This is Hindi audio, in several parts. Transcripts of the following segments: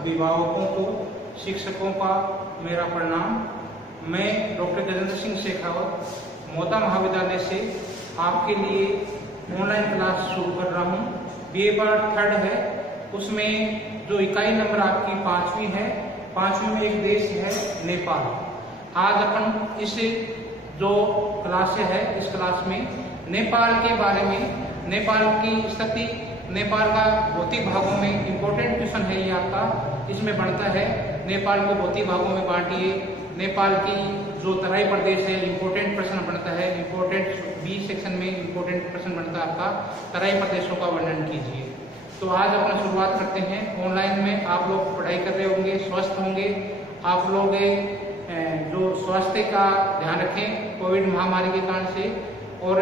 अभिभावकों को, शिक्षकों का मेरा प्रणाम। मैं डॉक्टर गजेंद्र सिंह शेखावत मोता महाविद्यालय से आपके लिए ऑनलाइन क्लास शुरू कर रहा हूँ। BA पार्ट 3 है, उसमें जो इकाई नंबर आपकी 5वीं है, 5वीं में एक देश है नेपाल। आज अपन इस जो क्लास है, इस क्लास में नेपाल के बारे में, नेपाल की स्थिति, नेपाल का भौतिक भागों में इम्पोर्टेंट क्वेश्चन है ये आपका, इसमें बनता है नेपाल को भौतिक भागों में बांटिए। नेपाल की जो तराई प्रदेश है, इम्पोर्टेंट प्रश्न बनता है, इम्पोर्टेंट B सेक्शन में इम्पोर्टेंट प्रश्न बनता है आपका, तराई प्रदेशों का वर्णन कीजिए। तो आज अपन शुरुआत करते हैं। ऑनलाइन में आप लोग पढ़ाई कर रहे होंगे, स्वस्थ होंगे। आप लोग जो स्वास्थ्य का ध्यान रखें कोविड महामारी के कारण से, और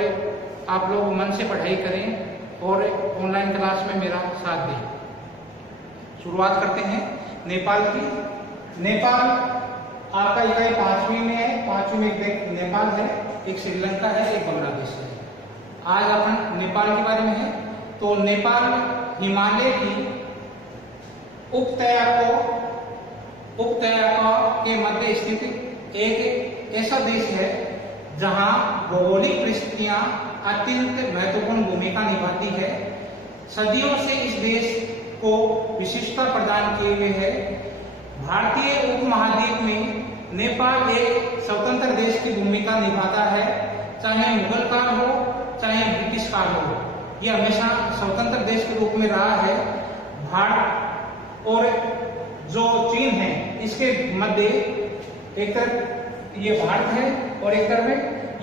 आप लोग मन से पढ़ाई करें और ऑनलाइन क्लास में मेरा साथ दें। शुरुआत करते हैं नेपाल की। नेपाल आपका इकाई 5वीं में है। 5वीं में एक नेपाल है, एक श्रीलंका है, एक बांग्लादेश है। आज अपन नेपाल के बारे में है। तो नेपाल हिमालय की उपत्यका के मध्य स्थित एक ऐसा देश है जहां भौगोलिक परिस्थितियां अत्यंत महत्वपूर्ण भूमिका निभाती है। सदियों से इस देश को विशिष्टता प्रदान किए गए है। भारतीय उपमहाद्वीप में नेपाल एक स्वतंत्र देश की भूमिका निभाता है, चाहे मुगल काल हो चाहे ब्रिटिश काल हो, यह हमेशा स्वतंत्र देश के रूप में रहा है। भारत और जो चीन है, इसके मध्य एक तरफ ये भारत है और एक तरफ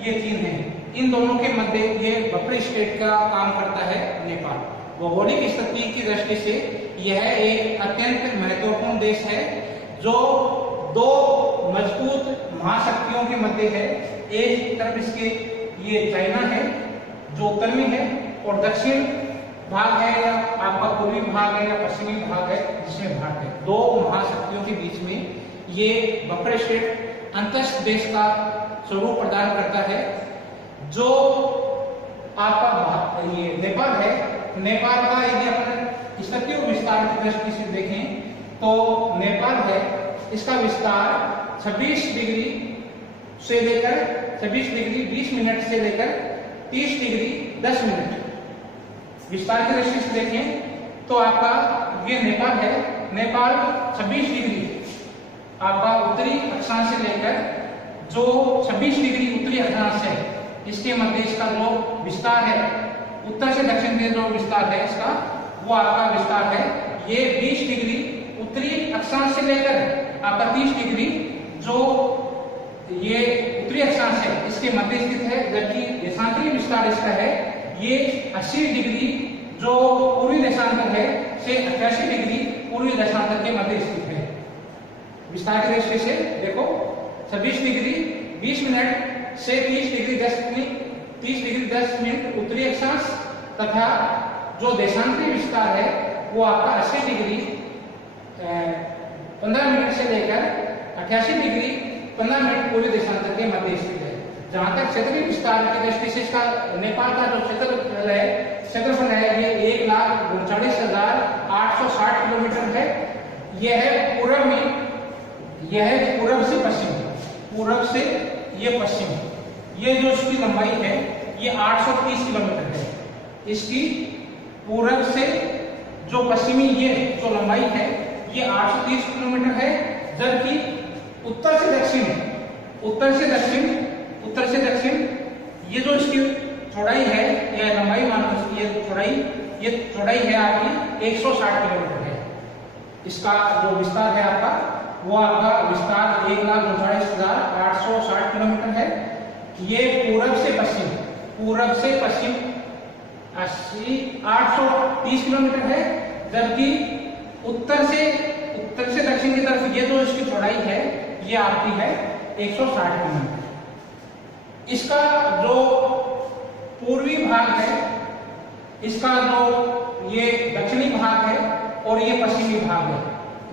ये चीन है। इन दोनों के मध्य ये बफर स्टेट का काम करता है नेपाल। भौगोलिक स्थिति की दृष्टि से यह एक अत्यंत महत्वपूर्ण देश है जो दो मजबूत महाशक्तियों के मध्य है। एक तरफ इसके ये चाइना है जो उत्तर में है, और दक्षिण भाग है या आपका पूर्वी भाग है या पश्चिमी भाग है जिसमें भारत है। दो महाशक्तियों के बीच में ये बफर स्टेट अंतस्थ देश का स्वरूप प्रदान करता है। जो आपका ये नेपाल है, नेपाल का यदि अपन स्थिति और विस्तार की दृष्टि से देखें तो नेपाल है, इसका विस्तार 26 डिग्री 20 मिनट से लेकर 30 डिग्री 10 मिनट। विस्तार की दृष्टि से देखें तो आपका ये नेपाल है। नेपाल 26 डिग्री आपका उत्तरी अक्षांश से लेकर जो 26 डिग्री उत्तरी अक्षांश है, इसके मध्य इसका जो विस्तार है, उत्तर से दक्षिण में जो विस्तार है इसका, वो आपका विस्तार है। ये 20 डिग्री उत्तरी अक्षांश से लेकर आपका 30 डिग्री जो ये उत्तरी अक्षांश है इसके मध्य स्थित है। जबकि देशांतरी विस्तार इसका है ये 80 डिग्री जो पूर्वी देशांतर है से 88 डिग्री पूर्वी देशांतर के मध्य स्थित है। विस्तार की दृष्टि से देखो 26 डिग्री 20 मिनट से 30 डिग्री 10 मिनट उत्तरी अक्षांश, तथा जो देशांतरी विस्तार है वो आपका 80 डिग्री 15 मिनट से लेकर 88 डिग्री 15 मिनट पूर्वी देशांतर के मध्य स्थित है। जहां तक क्षेत्रीय विस्तार की दृष्टि से इसका नेपाल का जो क्षेत्रफल है ये 1,39,860 किलोमीटर है। यह है पूर्व में, यह है पूर्व से पश्चिम, पूर्व से ये पश्चिम। ये जो इसकी लंबाई है ये 830 किलोमीटर है। इसकी पूर्व से जो पश्चिमी ये जो लंबाई है ये 830 किलोमीटर है। जबकि उत्तर से दक्षिण ये जो इसकी चौड़ाई है या लंबाई मानो, ये चौड़ाई है आपकी 160 किलोमीटर है। इसका जो विस्तार है आपका, वो आपका विस्तार 1,39,860 किलोमीटर है। ये पूर्व से पश्चिम 830 किलोमीटर है। जबकि उत्तर से दक्षिण की तरफ ये जो इसकी चौड़ाई है ये आपकी है 160 किलोमीटर। इसका जो पूर्वी भाग है, इसका जो ये दक्षिणी भाग है और ये पश्चिमी भाग है,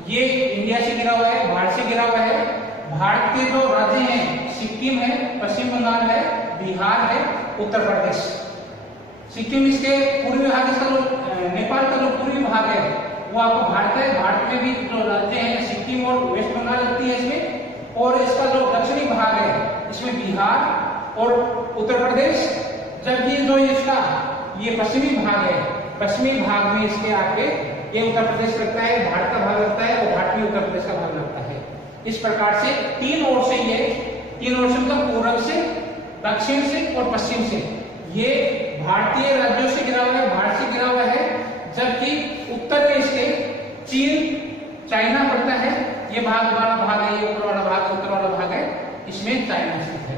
ये इंडिया से घिरा हुआ है, भारत से घिरा हुआ है। भारत के जो राज्य हैं सिक्किम है, पश्चिम बंगाल है, बिहार है, उत्तर प्रदेश। सिक्किम इसके पूर्वी भाग, इसका जो नेपाल का जो पूर्वी भाग है वो आपको भारत है। भारत में भी जो राज्य हैं सिक्किम और वेस्ट बंगाल लगती है इसमें। और इसका जो दक्षिणी भाग है इसमें बिहार और उत्तर प्रदेश, जबकि जो इसका ये पश्चिमी भाग है, पश्चिमी भाग में इसके आगे ये उत्तर प्रदेश लगता है, भारत का भाग लगता है और भारत में उत्तर प्रदेश का भाग लगता है। इस प्रकार से तीन ओर से मतलब पूर्व से, दक्षिण से और पश्चिम से ये भारतीय राज्यों से घिरा हुआ है, भारत से घिरा हुआ है। जबकि उत्तर में इसके चीन, चाइना पड़ता है। ये भाग वाला भाग है, ये ऊपर वाला भाग, उत्तर वाला भाग है, इसमें चाइना स्थित है।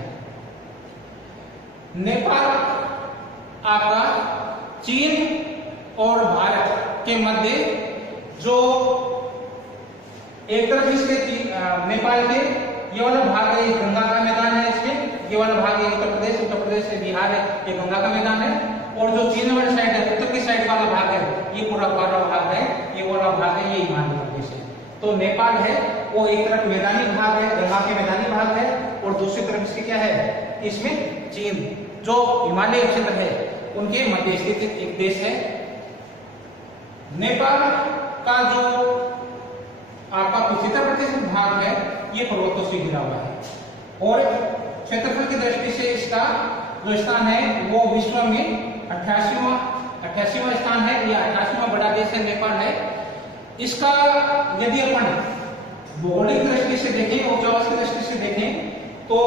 नेपाल आपका चीन और भारत के मध्य जो एक तरफ इसके नेपाल के ये वाला भाग है, गंगा का मैदान है इसमें। ये वाला भाग है उत्तर प्रदेश से बिहार है, ये गंगा का मैदान है। और जो चीन वाली साइड है, उत्तर की साइड वाला भाग है, ये पूरा वाला भाग है, ये वाला भाग है, ये हिमालय प्रदेश है। तो नेपाल है वो एक तरफ मैदानी भाग है, गंगा के मैदानी भाग है, और दूसरी तरफ इसके क्या है, इसमें चीन जो हिमालय क्षेत्र है उनके मध्य स्थित एक देश है। नेपाल का जो आपका 75% भाग है ये पर्वतों से घिरा हुआ है। और क्षेत्रफल की दृष्टि से इसका जो स्थान है वो विश्व में 88वां स्थान है। यह 88वां बड़ा देश है, नेपाल है। इसका यदि अपन भौगोलिक दृष्टि से देखें, ऊंचाई की दृष्टि से देखें, तो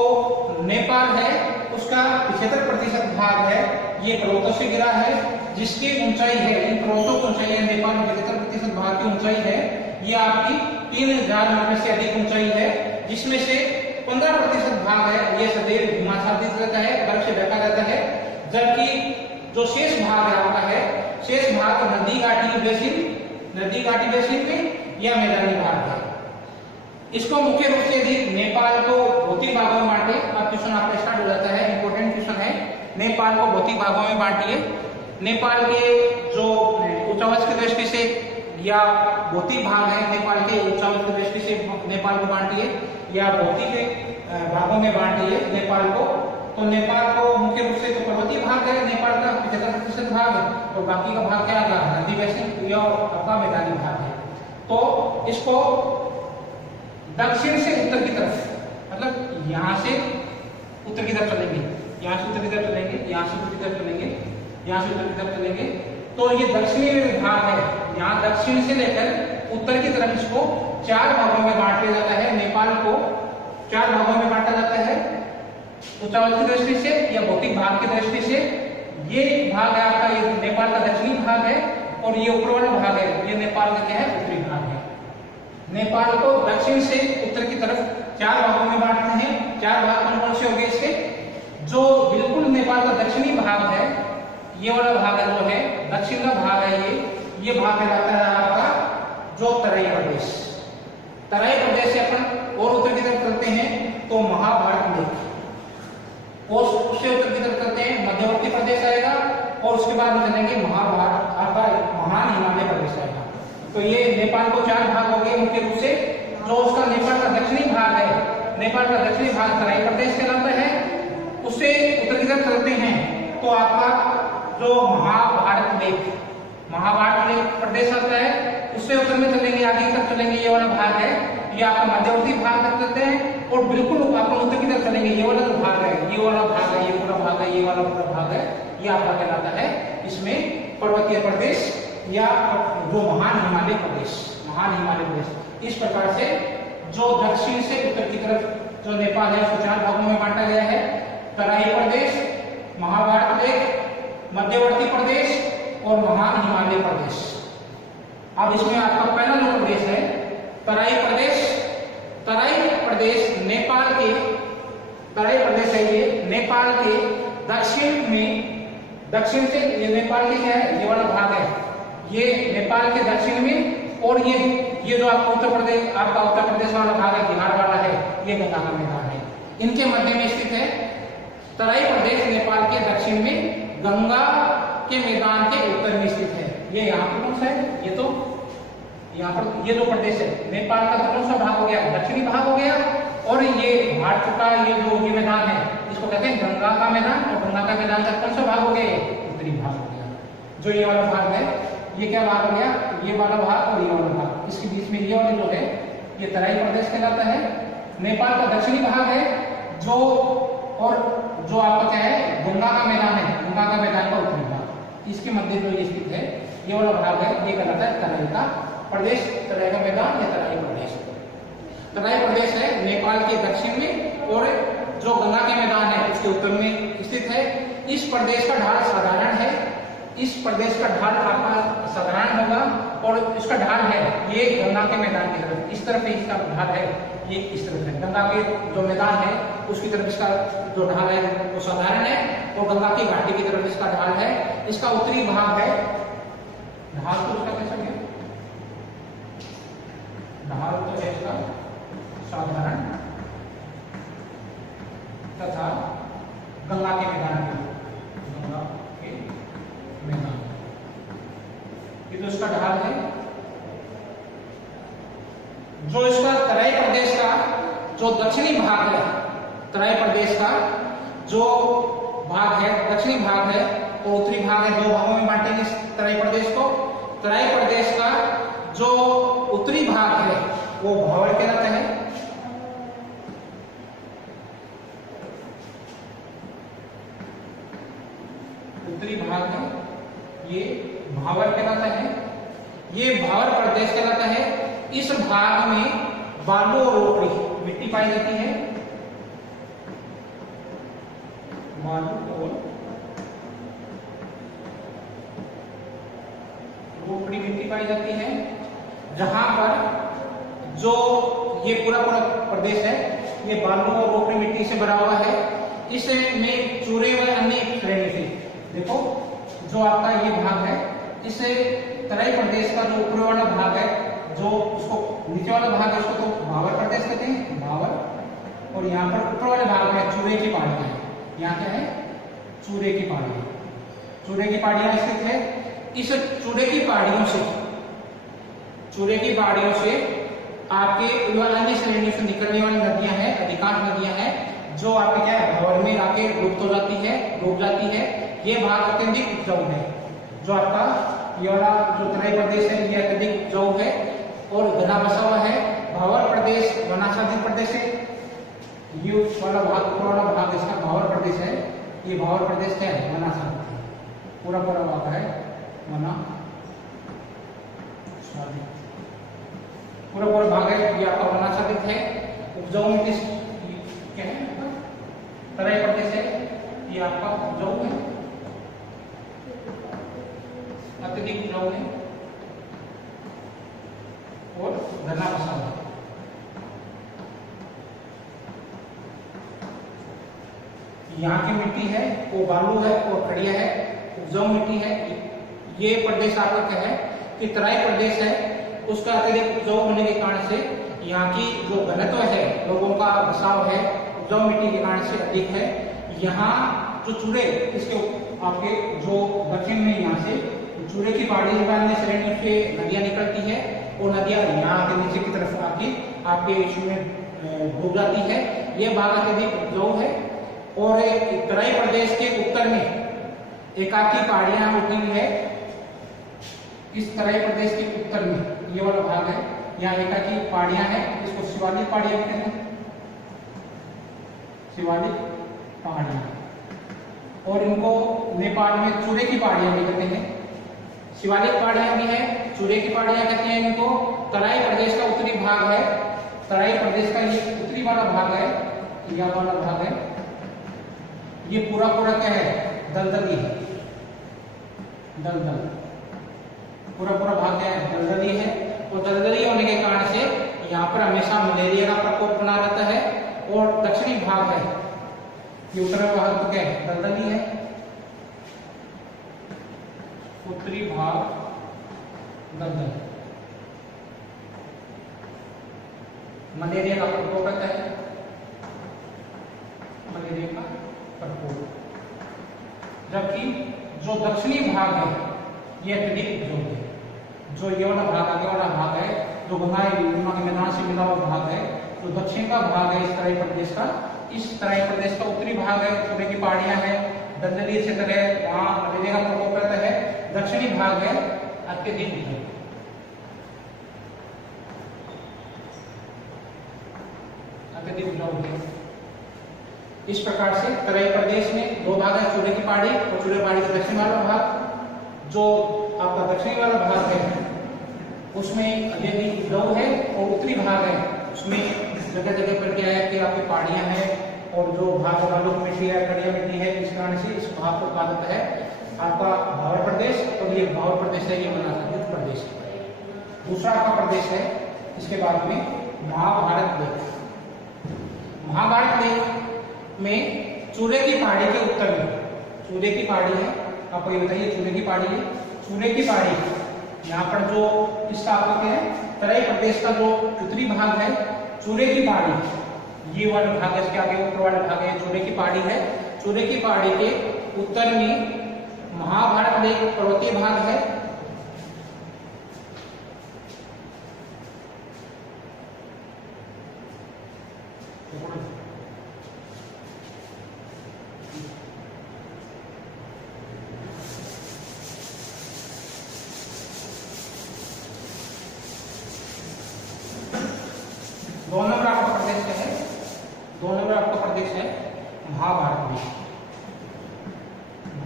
नेपाल है उसका 75% भाग है ये पर्वतों से घिरा है, जिसकी ऊंचाई है, इन पर्वतों की ऊंचाई है, नेपाल में 75% भाग की ऊंचाई है ये आपकी 3000 मीटर से अधिक ऊंचाई है, जिसमें से 15% भाग है ये सदैव हिमाच्छादित रहता है, बर्फ से ढका रहता है। जबकि जो शेष भाग है आपका है, शेष भाग नदी घाटी बेसिन में या मैदानी भाग है। इसको मुख्य रूप से यदि नेपाल को भौतिक भागों में बांटे, अब क्वेश्चन आपका स्टार्ट हो जाता है, इंपॉर्टेंट क्वेश्चन है। नेपाल को भौतिक भागों में बांटिए। नेपाल के जो ऊंचाई की दृष्टि से या भौतिक भाग है नेपाल के, ऊंचाई की दृष्टि से नेपाल को बांटिए या भौतिक भागों में बांटिए नेपाल को। तो नेपाल को मुख्य रूप से तो पर्वतीय भाग है नेपाल का 75% भाग है, और बाकी का भाग क्या आएगा, नदी बेसिन या आपका मैदानी भाग है। तो इसको दक्षिण से उत्तर की तरफ, मतलब यहाँ से उत्तर की तरफ चलेंगे, यहाँ से उत्तर की तरफ चलेंगे, यहाँ से उत्तर की तरफ चलेंगे, यहाँ से उत्तर की तरफ चलेंगे, तो ये दक्षिणी भाग है। यहाँ दक्षिण से लेकर उत्तर की तरफ इसको 4 भागों में बांट दिया जाता है। नेपाल को 4 भागों में बांटा जाता है, ऊंचाई की दृष्टि से या भौतिक भाग की दृष्टि से। ये भाग है आपका, ये नेपाल का दक्षिणी भाग है, और ये ऊपर वाला भाग है ये नेपाल का क्या है, उत्तरी भाग है। नेपाल को दक्षिण से उत्तर की तरफ 4 भागों में बांटते हैं। 4 भाग कौन कौन से हो गए इसके, जो बिल्कुल नेपाल का दक्षिणी भाग है, ये वाला भाग है जो है दक्षिण का भाग है, ये भाग कहलाता है आपका जो तराई प्रदेश। तराई प्रदेश से अपन और उत्तर की तरफ चलते हैं तो महाभारत लेक, और उससे उत्तर की तरफ चलते हैं मध्यवर्ती प्रदेश आएगा, और उसके बाद में चलेंगे महाभारत आपका महान हिमालय प्रदेश आएगा। तो ये नेपाल को 4 भाग हो गए मुख्य रूप से। जो उसका नेपाल का दक्षिणी भाग है, नेपाल का दक्षिणी भाग तराई प्रदेश कहलाता है। उससे उत्तर की तरफ चलते हैं तो आपका जो महाभारत लेक प्रदेश आता है। उससे उत्तर में चलेंगे, आगे तक चलेंगे, ये वाला भाग है ये आपका मध्यवर्ती भाग तक चलते हैं, और बिल्कुल अपन उत्तर की तरफ चलेंगे, ये वाला जो भाग है, ये वाला भाग है, ये पूरा भाग है, ये वाला पूरा भाग है, ये आपका कहलाता है इसमें पर्वतीय प्रदेश या जो महान हिमालय प्रदेश। इस प्रकार से जो दक्षिण से उत्तर की तरफ जो नेपाल है उसको 4 भागों में बांटा गया है, तराई प्रदेश, महाभारत लेक, मध्यवर्ती प्रदेश और महान हिमालय प्रदेश। अब इसमें आपका पहला जो प्रदेश है तराई प्रदेश नेपाल के, तराई प्रदेश है ये नेपाल के दक्षिण से, ये नेपाल के क्या है, ये वाला भाग है, ये नेपाल के दक्षिण में, और ये जो आपका उत्तर प्रदेश वाला भाग है, बिहार वाला है, ये गंगा का मैदान है, इनके मध्य में स्थित है। तराई प्रदेश नेपाल के दक्षिण में, गंगा के मैदान के उत्तर में स्थित है। ये यहाँ पर कौन सा है, ये तो यहाँ पर ये जो प्रदेश है नेपाल का कौन सा भाग हो गया, दक्षिणी भाग हो गया, और ये भारत का ये जो ये मैदान है इसको कहते हैं गंगा का मैदान, और गंगा का मैदान का कौन सा भाग हो गया, उत्तरी भाग हो गया। जो ये वाला भाग है ये क्या भाग हो गया, ये वाला भाग और ये वाला भाग, इसके बीच में ये वाला जो है ये तराई प्रदेश कहलाता है। नेपाल का दक्षिणी भाग है जो, और जो आपका क्या है गंगा का मैदान है, गंगा का मैदान का उत्तरी भाग, इसके मध्य में ये स्थित है, ये वाला भाग है, ये कहलाता है तराई का प्रदेश, तराई का मैदान या तराई प्रदेश। तराई प्रदेश है नेपाल के दक्षिण में और जो गंगा के मैदान है उसके उत्तर में स्थित है। इस प्रदेश का ढाल साधारण है, इस प्रदेश का ढाल आपका साधारण होगा और इसका ढाल है ये गंगा के मैदान की तरफ, इस तरफ इसका ढाल है, ये इस तरफ है, गंगा के जो मैदान है उसकी तरफ इसका जो ढाल है वो साधारण है और गंगा की घाटी की तरफ इसका ढाल है। इसका उत्तरी भाग है, ढाल तो उसका कैसा है, ढाल तो है इसका साधारण तथा गंगा के मैदान में, गंगा के मैदान, ये तो इसका ढाल है। जो इसका तराई प्रदेश का जो दक्षिणी भाग है, तराई प्रदेश का जो भाग है दक्षिणी भाग है और उत्तरी भाग है, दो भागों में बांटेंगे इस तराई प्रदेश को। तराई प्रदेश का जो उत्तरी भाग है वो भावर कहलाता है, उत्तरी भाग है ये भावर कहलाता है, ये भावर प्रदेश कहलाता है। इस भाग में बालू और रोकड़ी मिट्टी पाई जाती है, बालू और रोकड़ी मिट्टी पाई जाती है, जहां पर जो ये पूरा पूरा प्रदेश है ये बालू और रोकड़ी मिट्टी से भरा हुआ है। इसमें चूरे व अन्य श्रेणी से, देखो जो आपका ये भाग है, इसे तराई प्रदेश का जो ऊपर वाला भाग है, जो उसको नीचे वाला भाग है उसको तो भावर प्रदेश कहते हैं, भावर, और यहाँ पर ऊपर वाले भाग में चूरे की पहाड़ियां है, यहाँ क्या है चूरे की पहाड़ियां, चूरे की पहाड़ियां स्थित है। इस चूरे की पहाड़ियों से, चूरे की पहाड़ियों से आपके अन्य श्रेणियों से निकलने वाली नदियां हैं, अधिकांश नदियां हैं जो आपके क्या है भावर में आके लुप्त हो जाती है, डूब जाती है। ये भाग अत्यधिक उपजाऊ है, जो आपका ये वाला जो तराई प्रदेश है ये अत्यधिक उपजाऊ है और घना बसा हुआ है। भावर प्रदेश वनाच्छादित प्रदेश है, ये वाला भाग ऊपर वाला भाग इसका भावर प्रदेश है, ये भावर प्रदेश क्या है वनाच्छादित है, पूरा पूरा भाग है वनाच्छादित, पूरा पूरा भाग है ये आपका वनाच्छादित है। उपजाऊ मिट्टी क्या है तराई प्रदेश है, ये आपका उपजाऊ है, अत्यधिक उपजाऊ है और घना बसा हुआ है। यहाँ की मिट्टी है वो बालू है और खड़िया है, उपजाऊ मिट्टी है। ये प्रदेश आपका क्या है कि तराई प्रदेश है, उसका अत्यधिक उपजाऊ होने के कारण से यहाँ की जो घनत्व है, लोगों का बसाव है उपजाऊ मिट्टी के कारण से अधिक है। यहाँ जो चूड़े इसके आपके जो दक्षिण में यहाँ से चूड़े की पहाड़ी श्रेणी से नदियां निकलती है और नदियां यहाँ के नीचे की तरफ आके आपके इसमें डूब जाती है। यह भाग अत्यधिक उपजाऊ है और तराई प्रदेश के उत्तर में एकाकी पहाड़ियां उठी हुई है। इस तराई प्रदेश के उत्तर में ये वाला भाग है, यहाँ एकाकी पहाड़ियां हैं, इसको शिवालिक पहाड़ियां कहते हैं, शिवालिक पहाड़ियां, और इनको नेपाल में चूड़े की पहाड़ियां भी कहते हैं। शिवालिक पहाड़ियां भी है, चूड़े की पहाड़ियां कहते हैं इनको। तराई प्रदेश का उत्तरी भाग है, तराई प्रदेश का ये उत्तरी वाला भाग है, यह वाला भाग है, ये पूरा पूरा क्या है दलदली है, दलदल, पूरा पूरा भाग क्या है दलदली है। और दलदली होने के कारण से यहाँ पर हमेशा मलेरिया का प्रकोप बना रहता है। और दक्षिणी भाग है, ये उत्तरी भाग तो क्या है दलदली है, उत्तरी भाग दलदल, मलेरिया का प्रकोप रहता है, मलेरिया का प्रकोप। जबकि जो दक्षिणी भाग है ये अत्यधिक उपजाऊ है, जो ये वाला भाग आगे वाला भाग है, जो गंगा के मैदान से मिला हुआ भाग है, जो दक्षिण का भाग है इस तराई प्रदेश का, इस तराई प्रदेश का उत्तरी भाग है, चूड़े की पहाड़ियां है, दलदली क्षेत्र है, वहां मलेरिया का प्रकोप रहता है। दक्षिणी भाग है अत्यधिक उपजाऊ। अत्यधिक उपजाऊ है। इस प्रकार से तराई प्रदेश में दो भाग है, चूरे की पहाड़ी और चूरे पहाड़ी का दक्षिण वाला भाग। जो आपका दक्षिणी वाला भाग है उसमें अत्यधिक उपजाऊ है, और उत्तरी भाग है उसमें जगह जगह पर क्या है कि आपकी पहाड़ियां हैं और जो भाग बालू की मिट्टी है, कड़िया मिट्टी है, इस कारण से इस भाग को कहा जाता है आपका भावर प्रदेश। और ये भावर प्रदेश है, ये बना था युद्ध प्रदेश। दूसरा आपका प्रदेश है इसके बाद में महाभारत लेख। महाभारत लेख में चूरे की पहाड़ी के उत्तर में, चूरे की पहाड़ी है, आपको ये बताइए चूरे की पहाड़ी है। चूरे की पहाड़ी यहाँ पर जो इसका आपको क्या है, तराई प्रदेश का जो उत्तरी भाग है चूरे की पहाड़ी, ये वाला भाग है, इसके आगे ऊपर वाला भाग है चूरे की पहाड़ी है। चूरे की पहाड़ी के उत्तर में महाभारत लेख पर्वतीय भाग है। दो नंबर आपका प्रदेश है, दो नंबर आपका प्रदेश है महाभारत लेख।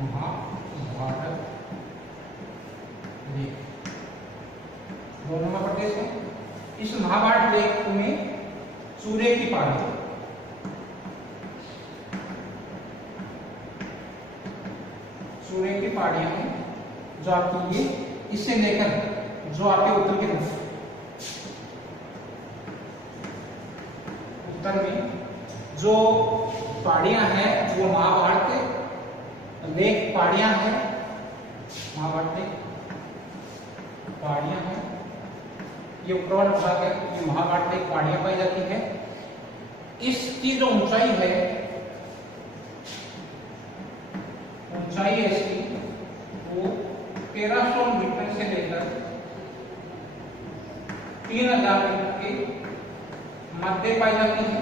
महाभारत लेख दो नंबर प्रदेश है। इस महाभारत लेख में चूरे की पहाड़ी, चूरे की पहाड़ियां हैं जो आपकी ये इससे लेकर जो आपके उत्तर की तरफ, उत्तर में जो पहाड़ियां हैं वो महाभारत लेख पहाड़ियां हैं, महाभारत लेख पहाड़ियां हैं। ये ऊपर वाला भाग है, ये महाभारत लेख पहाड़ियां पाई जाती है। इसकी जो ऊंचाई है, ऊंचाई है इसकी वो 1300 मीटर से लेकर 3000 मीटर के मध्य पाई जाती है।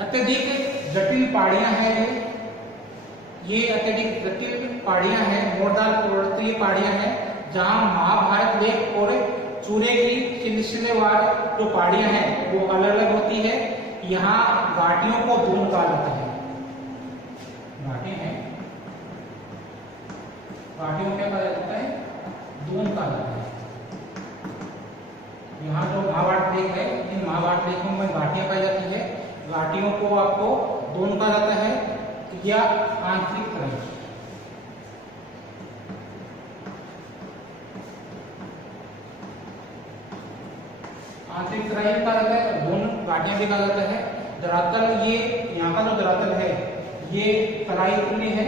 अत्यधिक जटिल पहाड़ियां हैं ये अत्यधिक जटिल पहाड़ियां हैं, मोरदार पर्वतीय पहाड़ियां हैं, जहां महाभारत लेख और चूरे की सिलसिलेवार जो पहाड़ियां हैं वो अलग अलग होती है। यहाँ घाटियों को दून कहा जाता है, घाटी हैं, घाटियों को क्या कहा जाता है, दून कहा जाता है। यहाँ जो महाभारत लेख है, इन महाभारत लेखों में घाटियां पाई जाती है। घाटियों को आपको दून कहा जाता है या आंतरिक तराई। आंतरिक तराई कहा जाता है, दून घाटियां भी कहा जाता है। धरातल, ये यहाँ का जो धरातल है ये तराई तुल्य है,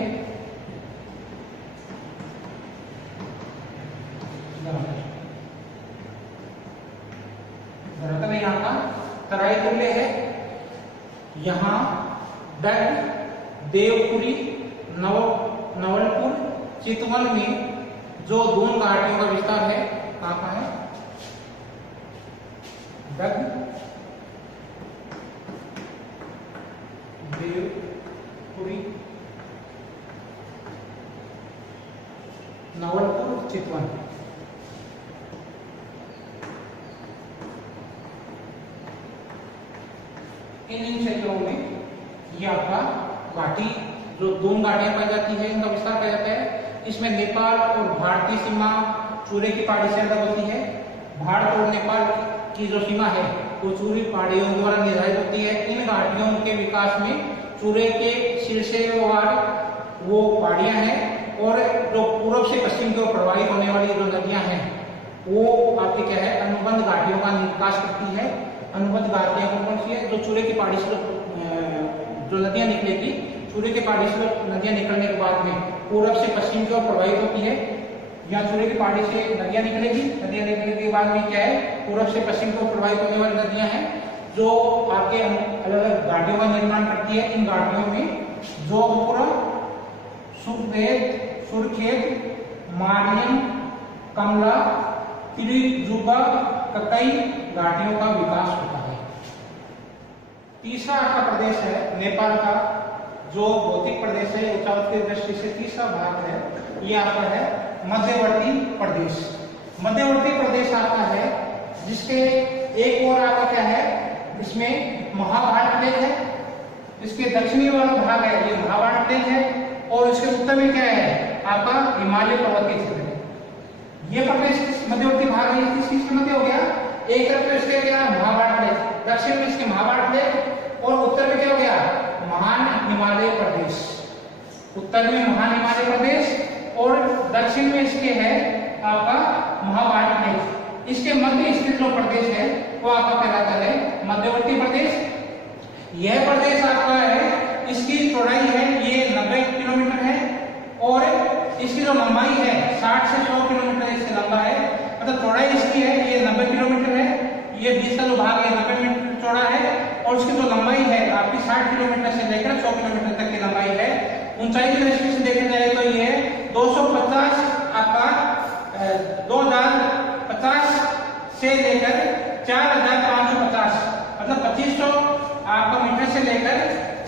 धरातल यहाँ का तराई तुल्य है। यहाँ डग, देवपुरी, नवलपुर, चितवन में जो दून घाटियों का विस्तार है कहाँ है, डग, देवपुरी, नवलपुर, चितवन। इन क्षेत्रों में ये आपका घाटी जो दून घाटियां पाई जाती है इनका विस्तार किया जाता है। इसमें नेपाल और भारतीय सीमा चूरे की पहाड़ी से अलग होती है। भारत और नेपाल की जो सीमा है वो चूरी पहाड़ियों द्वारा निर्धारित होती है। इन घाटियों के विकास में चूरे के सिलसिलेवार वो पहाड़ियां हैं, और जो पूर्व से पश्चिम की ओर प्रवाहित होने वाली जो नदियां हैं वो आपके क्या है, अनुबंध घाटियों का विकास करती है। अनुबंध घाटियां कौन सी है, जो चूरे की पहाड़ी से जो नदियां निकलेगी, चूरे की पहाड़ी से नदियां निकलने के बाद में पूर्व से पश्चिम की ओर प्रवाहित होती है। यहाँ चूरे की पहाड़ी से नदियां निकलेगी, नदियां निकलने के बाद में क्या है, पूर्व से पश्चिम की ओर प्रवाहित होने वाली नदियां हैं जो आपके अलग अलग घाटियों का निर्माण करती है। इन घाटियों में जोधपुर, सुखदेव, सुरखेत, मारियम, कमला, तिरुजुगा, ककई घाटियों का विकास होता है। तीसरा आपका प्रदेश है नेपाल का जो भौतिक प्रदेश है ऊंचाई की दृष्टि से तीसरा भाग है, ये आपका है मध्यवर्ती प्रदेश। मध्यवर्ती प्रदेश आपका है जिसके एक ओर आपका क्या है, इसमें महाभारत प्लेन है, इसके दक्षिणी वाला भाग है ये महाभारत प्लेन है, और इसके उत्तर में क्या है आपका हिमालय पर्वतीय क्षेत्र है। ये प्रदेश मध्यवर्ती भाग है, किस चीज के मध्य हो गया, एक तरफ तो इसके क्या महाभारत प्लेन, दक्षिण में इसके महाभारत प्लेन, और उत्तर में क्या हो गया महान हिमालय प्रदेश। उत्तर में महान हिमालय प्रदेश और दक्षिण में इसके है आपका महाभारत प्लेन। इसके मध्य स्थित जो प्रदेश है वो आपका कहलाता है मध्यवर्ती प्रदेश। यह प्रदेश आपका है, इसकी चौड़ाई है ये 90 किलोमीटर है, और इसकी जो लंबाई है 60 से 100 किलोमीटर इसकी लंबा है, मतलब चौड़ाई इसकी है ये 90 किलोमीटर है, ये 20 का जो भाग है 90 मीटर चौड़ा है, और इसकी जो लंबाई है आपकी 60 किलोमीटर से लेकर 100 किलोमीटर तक की लंबाई है। ऊंचाई की दृष्टि से देखा जाए तो ये 250 आपका 2050 से लेकर 4550 मतलब 2500 आपका मीटर से लेकर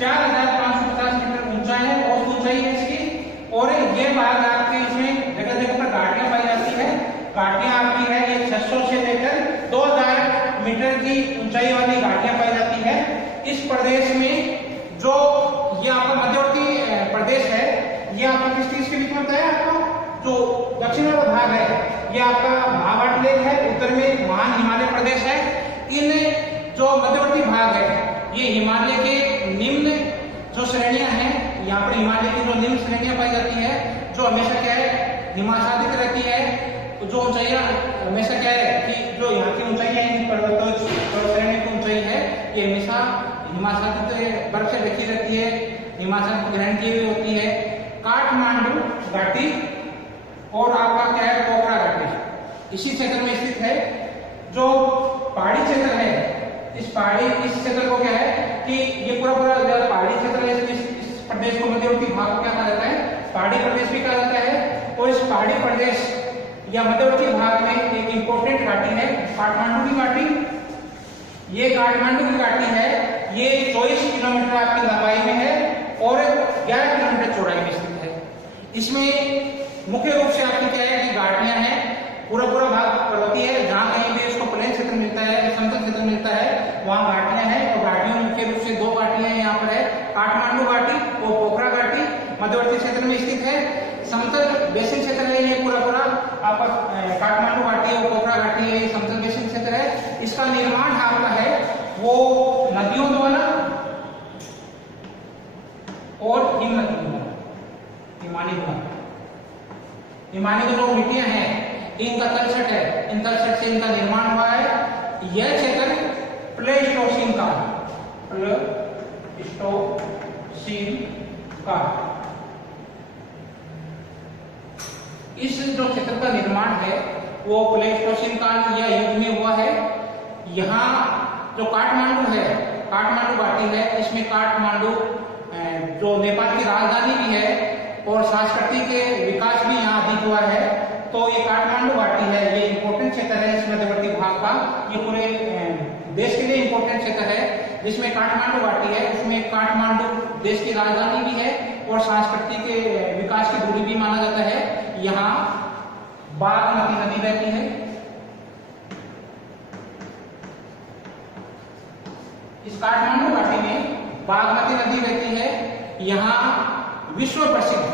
4550 मीटर ऊंचा है, और ऊंचाई है इसकी। और ये भाग आपके इसमें जगह जगह पर घाटियां पाई जाती है, घाटियां आपकी है ये 600 से लेकर 2000 मीटर की ऊंचाई वाली घाटियां पाई जाती है। इस प्रदेश में जो ये आपका मध्यवर्ती प्रदेश है, ये आपका किस चीज के बीच में बताया आपको, जो दक्षिण वाला भाग है ये आपका महाभारत प्लेन है, उत्तर में महान हिमालय प्रदेश है। इन जो मध्यवर्ती भाग है ये हिमालय के निम्न जो श्रेणियां हैं, यहाँ पर हिमालय की जो निम्न श्रेणियां पाई जाती है, जो हमेशा क्या है हिमाच्छादित रहती है, जो ऊंचाइयां हमेशा क्या है कि जो यहाँ की ऊंचाइयां पर्वतों श्रेणी की ऊंचाई है ये हमेशा हिमाच्छादित बर्फ से ढकी रहती है, हिमाच्छादित ग्रहण की हुई होती है। काठमांडू घाटी और आपका क्या है पोखरा घाटी इसी क्षेत्र में स्थित है। जो पहाड़ी क्षेत्र है इस क्षेत्र को क्या है कि ये पूरा पहाड़ी क्षेत्र है, इस प्रदेश को मध्यवर्ती भाग को क्या कहा जाता है, पहाड़ी प्रदेश भी कहा जाता है। और इस पहाड़ी प्रदेश या मध्यवर्ती भाग में एक इंपॉर्टेंट घाटी है काठमांडू की घाटी। ये काठमांडू की घाटी है, ये 24 किलोमीटर आपकी लंबाई में है और 11 किलोमीटर चौड़ाई में स्थित है। इसमें मुख्य रूप से आपकी क्या है कि घाटियां हैं, पूरा भाग पर्वतीय है, जहां कहीं भी इसको प्लेन क्षेत्र मिलता है, समतल क्षेत्र मिलता है, वहां घाटियां हैं। और घाटियों में मुख्य रूप से दो घाटियां यहाँ पर है, काठमांडू घाटी और पोखरा घाटी मध्यवर्ती क्षेत्र में स्थित है। समतल बेसिन क्षेत्र है ये पूरा आपका काठमांडू घाटी और पोखरा घाटी है, समतल बेसिन क्षेत्र है। इसका निर्माण आपका है वो नदियों द्वारा और हिमनदियों द्वारा, हिमानी जो मिट्टियां हैं इनका तलछट है, इन तलछट से इनका निर्माण हुआ है। यह क्षेत्र प्लेस्टोसीन का इस जो क्षेत्र का निर्माण है वो प्लेस्टोसीन काल या युग में हुआ है। यहाँ जो काठमांडू है, काठमांडू घाटी है, इसमें काठमांडू जो नेपाल की राजधानी भी है और सांस्कृतिक विकास भी यहाँ अधिक हुआ है। तो ये काठमांडू घाटी है, ये इंपॉर्टेंट क्षेत्र है इस मध्यवर्ती भाग का, ये पूरे देश के लिए इंपॉर्टेंट क्षेत्र है। जिसमें काठमांडू घाटी है उसमें काठमांडू देश की राजधानी भी है और सांस्कृतिक विकास की धुरी भी माना जाता है। यहाँ बागमती नदी बहती है, इस काठमांडू घाटी में बागमती नदी बहती है। यहाँ विश्व प्रसिद्ध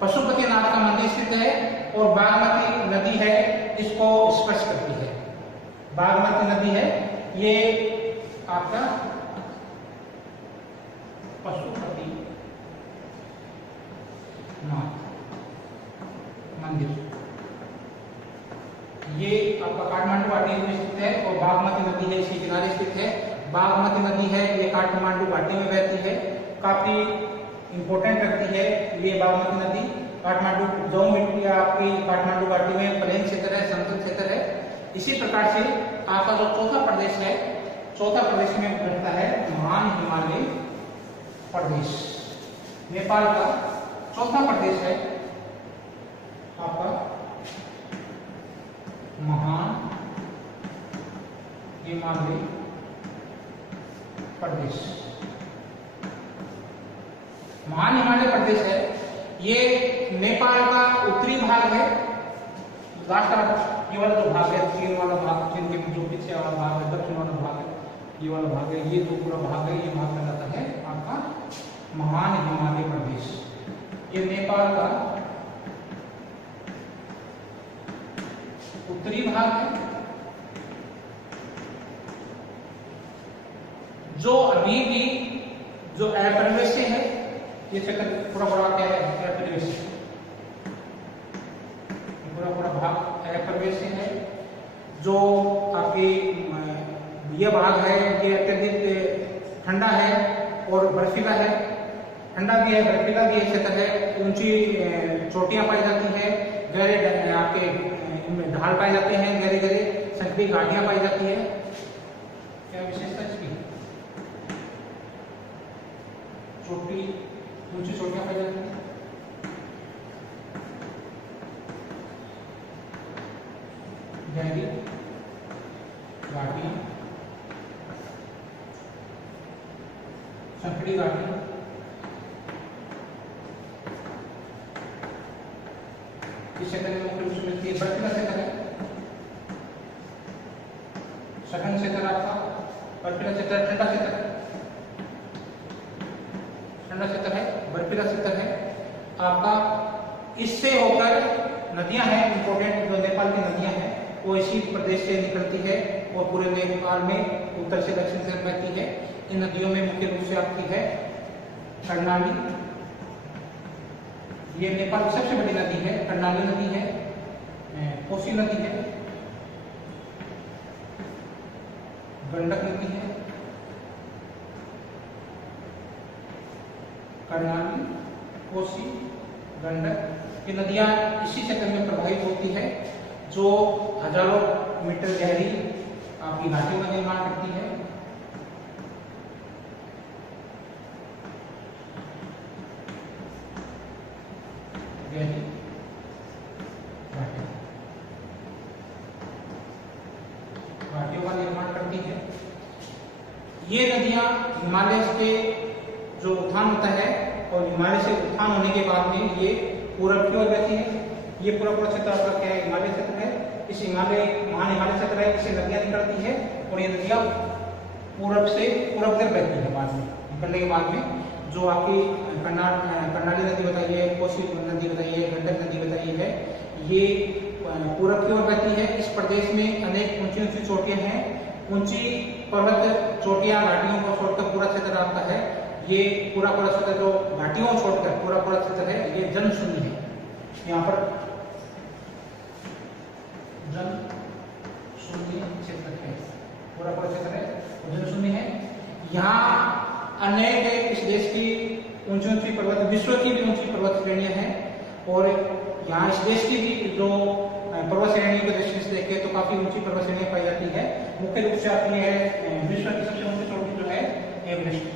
पशुपतिनाथ का मंदिर स्थित है और बागमती नदी है इसको स्पर्श करती है। बागमती नदी है ये आपका पशुपतिनाथ मंदिर, ये आपका काठमांडू घाटी में स्थित है और बागमती नदी है इसके किनारे स्थित है। बागमती नदी है ये काठमांडू घाटी में बहती है, काफी इंपॉर्टेंट रखती है ये बागमती नदी। काठमांडू जो मिट्टी आपकी काठमांडू घाटी में प्लेन क्षेत्र है, समतल क्षेत्र है। इसी प्रकार से आपका जो चौथा प्रदेश है, चौथा प्रदेश में घटता है महान हिमालय प्रदेश। नेपाल का चौथा प्रदेश है आपका महान हिमालय प्रदेश। महान हिमालय प्रदेश है, ये नेपाल का उत्तरी भाग है। लास्ट ये वाला जो भाग है, चीन वाला भाग, चीन के जो पीछे वाला भाग है, दक्षिण वाला भाग है, ये वाला भाग है, ये जो पूरा भाग है, ये भाग कहलाता है आपका महान हिमालय प्रदेश। ये नेपाल का उत्तरी भाग है, जो अभी भी जो अप्रवेश्य है, ये क्षेत्र पूरा पूरा क्या है, अप्रवेश्य, पूरा पूरा भाग अप्रवेश्य है। जो आपकी ये भाग है, ये अत्यधिक ठंडा है और बर्फीला है, ठंडा भी है, बर्फीला भी क्षेत्र है। ऊंची चोटियां पाई जाती है, गहरे आपके ढाल पाए जाते हैं, गहरे गहरे संकरी घाटियां पाई जाती है। क्या विशेषता इसकी? चोटी, ऊंची चोटियां पाई जाती हैं, गहरी घाटियां, संकरी घाटियां, इस क्षेत्र में मुख्य रूप से मिलती है। बर्फीला क्षेत्र है, सघन क्षेत्र आपका बर्फीला क्षेत्र, ठंडा क्षेत्र है, ठंडा क्षेत्र है, बर्फीला क्षेत्र है आपका। इससे होकर नदियां हैं, इंपोर्टेंट जो नेपाल की नदियां हैं वो इसी प्रदेश से निकलती है और पूरे नेपाल में उत्तर से दक्षिण से बहती है। इन नदियों में मुख्य रूप से आपकी है कर्णाली, ये नेपाल की सबसे बड़ी नदी है, कर्णाली नदी है, कोसी नदी है, गंडक नदी है, कर्णाली, कोसी, गंडक, ये नदियां इसी क्षेत्र में प्रवाहित होती है, जो हजारों मीटर गहरी आपकी घाटियों का निर्माण करती है। गहरी घाटियों का निर्माण करती है। ये नदियां हिमालय के जो उत्थान होता है और हिमालय से उत्थान होने के बाद में ये पूरब की ओर बहती है। ये पूरा पूरा क्षेत्र आपका क्या है, हिमालय क्षेत्र है। इस हिमालय महान हिमालय क्षेत्र है, इससे नदियां निकलती है और ये नदियां पूरब से पूरब तक बहती है। बाद में निकलने के बाद में जो आपकी कर्णाली नदी बताई है, कोसी नदी बताई है, गंडक नदी बताई है, ये पूरब की ओर बहती है। इस प्रदेश में अनेक ऊंची ऊंची चोटियां हैं, ऊंची पर्वत चोटियां घाटियों को छोड़कर पूरा क्षेत्र आपका है। ये पूरा पूरा क्षेत्र जो घाटियों छोड़कर पूरा पूरा क्षेत्र है, ये जनशून्य है। यहाँ पर जनशून्य क्षेत्र है, पूरा पूरा क्षेत्र है जनशून्य है। यहाँ अनेक इस देश की ऊंची ऊंची पर्वत, विश्व की भी ऊंची पर्वत श्रेणियां हैं और यहाँ इस देश की भी जो पर्वत श्रेणियों की दृष्टि से देखें तो काफी ऊंची पर्वत श्रेणियां पाई जाती है। मुख्य रूप से आपकी है विश्व की सबसे ऊंची चोटी जो है एवरेस्ट।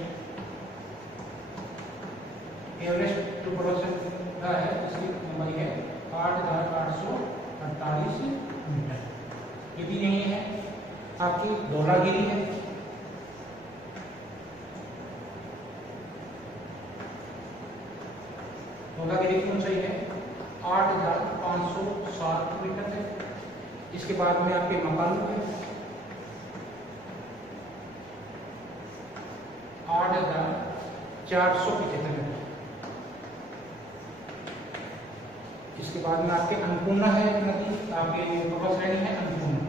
एवरेस्ट जो पर्वत श्रृंखला है इसकी लंबाई है 8,848 मीटर। ये भी यही है आपकी धौलागिरी है, धौलागिरी की ऊंचाई है 8,507 मीटर है। इसके बाद में आपके मकालू है 8,475 मीटर। इसके बाद में आपके अन्नपूर्णा है नदी, आपके पर्वत श्रेणी है अन्नपूर्णा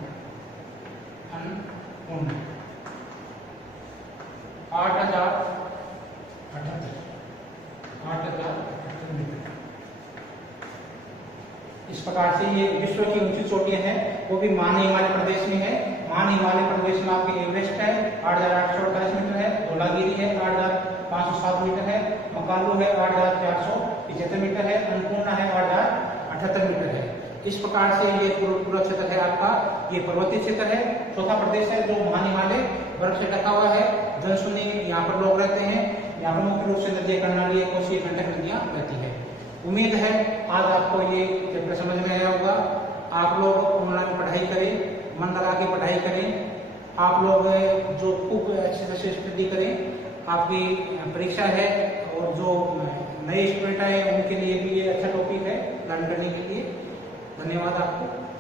8,078 मीटर। इस प्रकार से ये विश्व की ऊंची चोटियां हैं, वो भी महान हिमालय प्रदेश में है। महान हिमालय प्रदेश में आपके एवरेस्ट है 8,848 मीटर है, धौलागिरी है 8,507 मीटर है, मकालू है 8,475 मीटर है, अन्नपूर्णा है 8,078 मीटर है। इस प्रकार से ये पूरा क्षेत्र है आपका, ये पर्वतीय क्षेत्र है। चौथा प्रदेश है जो महान हिमालय बर्फ से ढका हुआ है, जनशून्य यहाँ पर लोग रहते हैं। यहाँ पर मुख्य रूप से नदियां कर्णाली, कोसी, गंडक नदियां बहती है। उम्मीद है आज आपको ये चैप्टर समझ में आया होगा। आप लोग ऑनलाइन पढ़ाई करें, मन लगा के पढ़ाई करें। आप लोग जो खूब अच्छे से स्टडी करें। आपकी परीक्षा है और जो नए स्टूडेंट आए उनके लिए भी ये अच्छा टॉपिक है लर्न करने के लिए। धन्यवाद आपको।